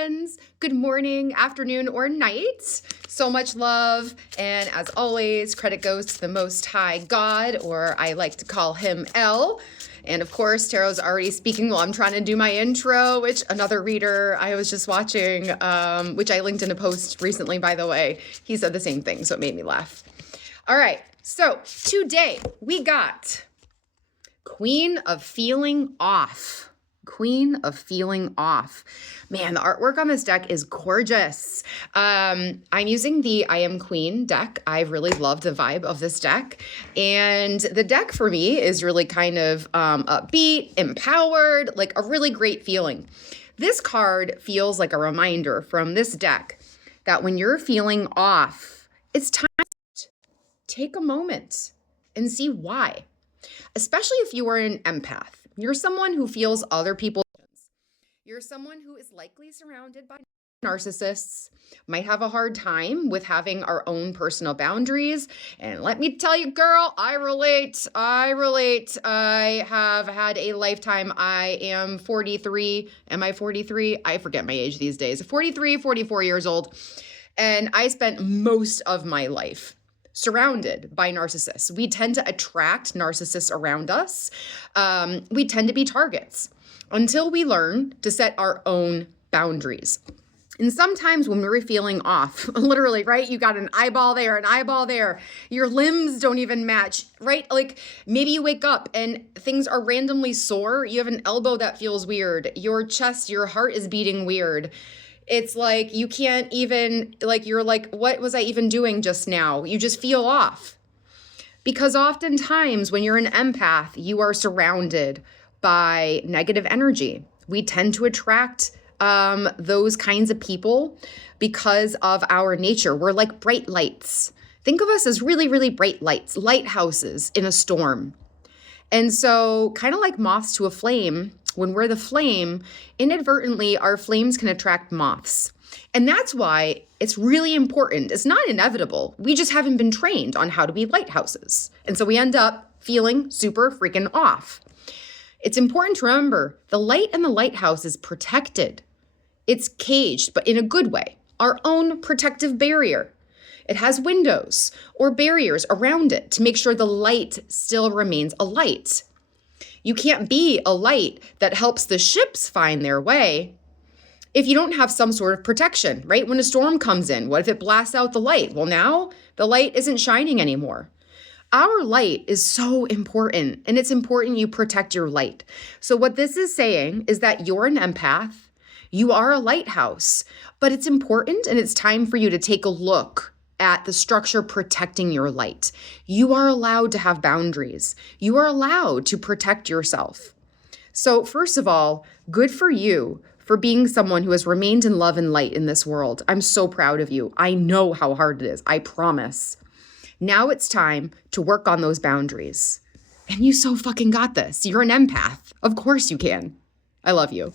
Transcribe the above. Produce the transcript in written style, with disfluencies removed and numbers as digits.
friends. Good morning, afternoon, or night. So much love. And as always, credit goes to the Most High God, or I like to call him El. And of course, Tarot's already speaking while I'm trying to do my intro, which another reader I was just watching, which I linked in a post recently, by the way. He said the same thing, so it made me laugh. All right, so today we got Queen of Feeling Off. Queen of Feeling Off. Man, the artwork on this deck is gorgeous. I'm using the I Am Queen deck. I really love the vibe of this deck. And the deck for me is really kind of upbeat, empowered, like a really great feeling. This card feels like a reminder from this deck that when you're feeling off, it's time to take a moment and see why. Especially if you are an empath. You're someone who feels other people's emotions. You're someone who is likely surrounded by narcissists, might have a hard time with having our own personal boundaries. And let me tell you, girl, I relate. I have had a lifetime. I am 43. Am I 43? I forget my age these days. 43, 44 years old. And I spent most of my life surrounded by narcissists. We tend to attract narcissists around us. We tend to be targets until we learn to set our own boundaries. And sometimes when we're feeling off, literally, right? You got an eyeball there, an eyeball there. Your limbs don't even match, right? Like maybe you wake up and things are randomly sore. You have an elbow that feels weird. Your chest, your heart is beating weird. It's like you can't even, like, you're like, what was I even doing just now? You just feel off. Because oftentimes when you're an empath, you are surrounded by negative energy. We tend to attract those kinds of people because of our nature. We're like bright lights. Think of us as really, really bright lights, lighthouses in a storm. And so kind of like moths to a flame, when we're the flame, inadvertently, our flames can attract moths. And that's why it's really important. It's not inevitable. We just haven't been trained on how to be lighthouses. And so we end up feeling super freaking off. It's important to remember the light in the lighthouse is protected. It's caged, but in a good way, our own protective barrier. It has windows or barriers around it to make sure the light still remains a light. You can't be a light that helps the ships find their way if you don't have some sort of protection, right? When a storm comes in, what if it blasts out the light? Well, now the light isn't shining anymore. Our light is so important, and it's important you protect your light. So what this is saying is that you're an empath, you are a lighthouse, but it's important and it's time for you to take a look at the structure protecting your light. You are allowed to have boundaries. You are allowed to protect yourself. So first of all, good for you for being someone who has remained in love and light in this world. I'm so proud of you. I know how hard it is, I promise. Now it's time to work on those boundaries. And you so fucking got this. You're an empath. Of course you can. I love you.